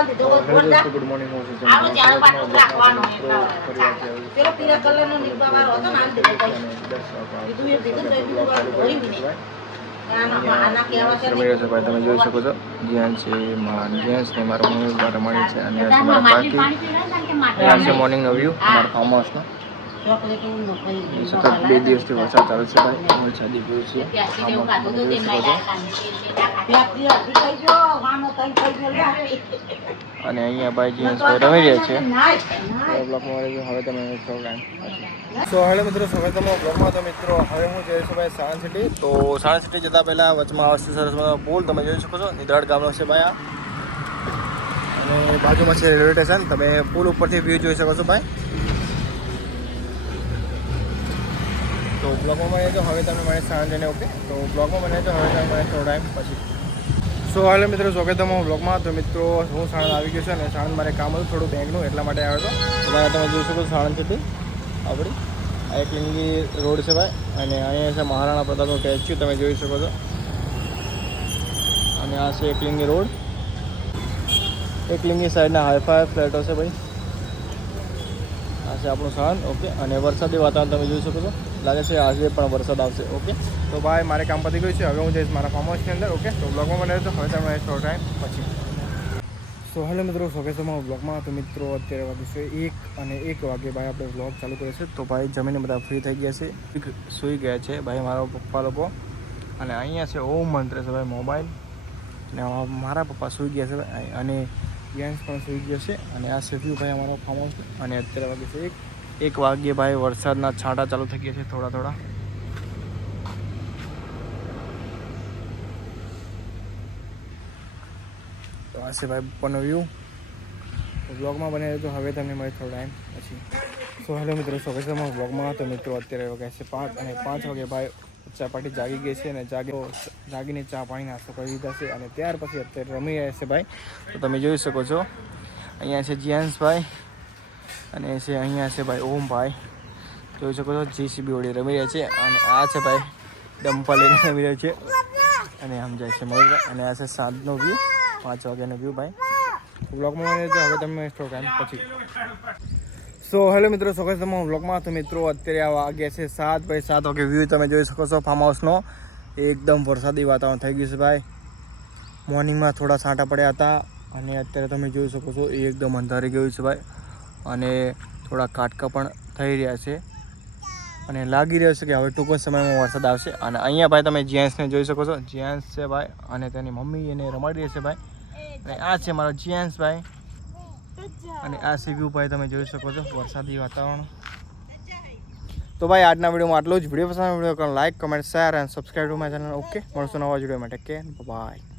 Good morning હું છું તમે જોઈ શકો છો જ્યાં છે જેન્ટ્સ ને મારા મમ્મી મારા મળી છે અને બાકી છે મોર્નિંગ નો વ્યૂ અમારા ફાર્મ હાઉસનો સતત 2 દિવસથી વરસાદ ચાલુ છે ભાઈ વરસાદી વ્યૂ છે અને અહીંયા ભાઈ જેન્ટ્સ રમી રહ્યા છે બ્લોગમાં હવે તમે સો હેલો મિત્રો સ્વાગત તમારો બ્લોગમાં. તો મિત્રો હવે હું જઈ છું ભાઈ સાણંદ સિટી. તો સાણંદ સિટી જતાં પહેલાં વચમાં આવશે સરસ પુલ તમે જોઈ શકો છો નિધાડ ગામનો છે ભાઈ આ અને બાજુમાં છે રેલવે સ્ટેશન. તમે પુલ ઉપરથી વ્યૂ જોઈ શકો છો ભાઈ. તો બ્લોગમાં બને તો હવે તમે મને સાંજે જઈને ઓકે. તો બ્લોગમાં બને તો હવે તમે મને થોડો ટાઈમ પછી. સો હાલો મિત્રો સ્વાગત તમારું બ્લોગમાં. તો મિત્રો હું સાણંદ આવી ગયો છું અને સાણંદ મારે કામ હતું થોડું બેંકનું એટલા માટે આવ્યો હતો. તમારે તમે જોઈ શકો સાણંદ સિટી આપણી આ એક લિંગી રોડ છે ભાઈ અને અહીંયા છે મહારાણા પ્રતાપનું સ્ટેચ્યુ તમે જોઈ શકો છો અને આ છે એકલિંગી રોડ. એકલિંગી સાઈડના હાઈફાઈ ફ્લેટો છે ભાઈ. આ છે આપણું સાણંદ ઓકે. અને વરસાદી વાતાવરણ તમે જોઈ શકો છો લાગે છે આજે પણ વરસાદ આવશે ઓકે. તો ભાઈ મારે કામ પતી ગયું છે હવે હું જઈશ મારા ફાર્મ હાઉસની અંદર ઓકે. તો બ્લોગમાં બને તો હવે તમે થોડો ટાઈમ પછી. સો હેલો મિત્રો સ્વાગત છે મારા બ્લોગમાં. તો મિત્રો અત્યારે વાગે છે 1 વાગે ભાઈ આપણે બ્લોગ ચાલુ કરીએ છીએ. તો ભાઈ જમીને બધા ફ્રી થઈ ગયા છે સૂઈ ગયા છે ભાઈ મારા પપ્પા લોકો. અને અહીંયા છે ઓમ મંત્ર છે ભાઈ મોબાઈલ અને મારા પપ્પા સૂઈ ગયા છે ભાઈ અને જેન્ટ્સ પણ સૂઈ ગયા છે. અને આ છે વ્યૂ ભાઈ અમારો ફાર્મ હાઉસ. અને અત્યારે વાગે છે 1 વાગ્યે ભાઈ વરસાદના છાંટા ચાલુ થઈ ગયા છે થોડા થોડા. તો આ છે ભાઈ ઉપરનો વ્યૂ. બ્લોગમાં બને તો હવે તમને મળે થોડો ટાઈમ પછી. સો હેલો મિત્રો સ્વાગત છે મારા બ્લોગમાં. તો મિત્રો અત્યારે વાગ્યા છે 5 અને 5 વાગે ભાઈ ચા પાર્ટી જાગી ગઈ છે અને જાગીને ચા પાણી નાસ્તો કરી દીધા છે અને ત્યાર પછી અત્યારે રમી રહ્યા છે ભાઈ. તો તમે જોઈ શકો છો અહીંયા છે જેન્ટ્સ ભાઈ અને છે અહીંયા છે ભાઈ ઓમ ભાઈ જોઈ શકો છો જીસીબી ઓડી રમી રહ્યા છે. અને આ છે ભાઈ ડમ્પા લઈને રમી રહ્યા છે અને આમ જાય છે મયુરભાઈ. અને આ છે સાંજનો વ્યૂ 5 વાગ્યાનો વ્યૂ ભાઈ. બ્લોગમાં હવે તમે થોડો ટાઈમ પછી. સો હેલો મિત્રો સ્વાગત છે તમારું બ્લોગમાં. તો મિત્રો અત્યારે આ વાગ્યા છે 7 ભાઈ 7 વાગે વ્યૂ તમે જોઈ શકો છો ફાર્મ હાઉસનો. એકદમ વરસાદી વાતાવરણ થઈ ગયું છે ભાઈ. મોર્નિંગમાં થોડા છાંટા પડ્યા હતા અને અત્યારે તમે જોઈ શકો છો એકદમ અંધારી ગયું છે ભાઈ. અને થોડા કાટકા પણ થઈ રહ્યા છે અને લાગી રહ્યો છે કે હવે ટૂંક જ સમયમાં વરસાદ આવશે. અને અહીંયા ભાઈ તમે જેન્ટ્સને જોઈ શકો છો જેન્ટ્સ છે ભાઈ અને તેની મમ્મી એને રમાડી રહી છે ભાઈ. અને આ છે મારો જેન્ટ્સ ભાઈ અને આ છે વ્યૂ ભાઈ તમે જોઈ શકો છો વરસાદી વાતાવરણ. તો ભાઈ આજના વિડીયોમાં આટલું જ. વિડીયો પસંદ વિડીયો કરો like comment share and subscribe to my channel okay. મળશું નવા વિડીયો માટે કે બાય.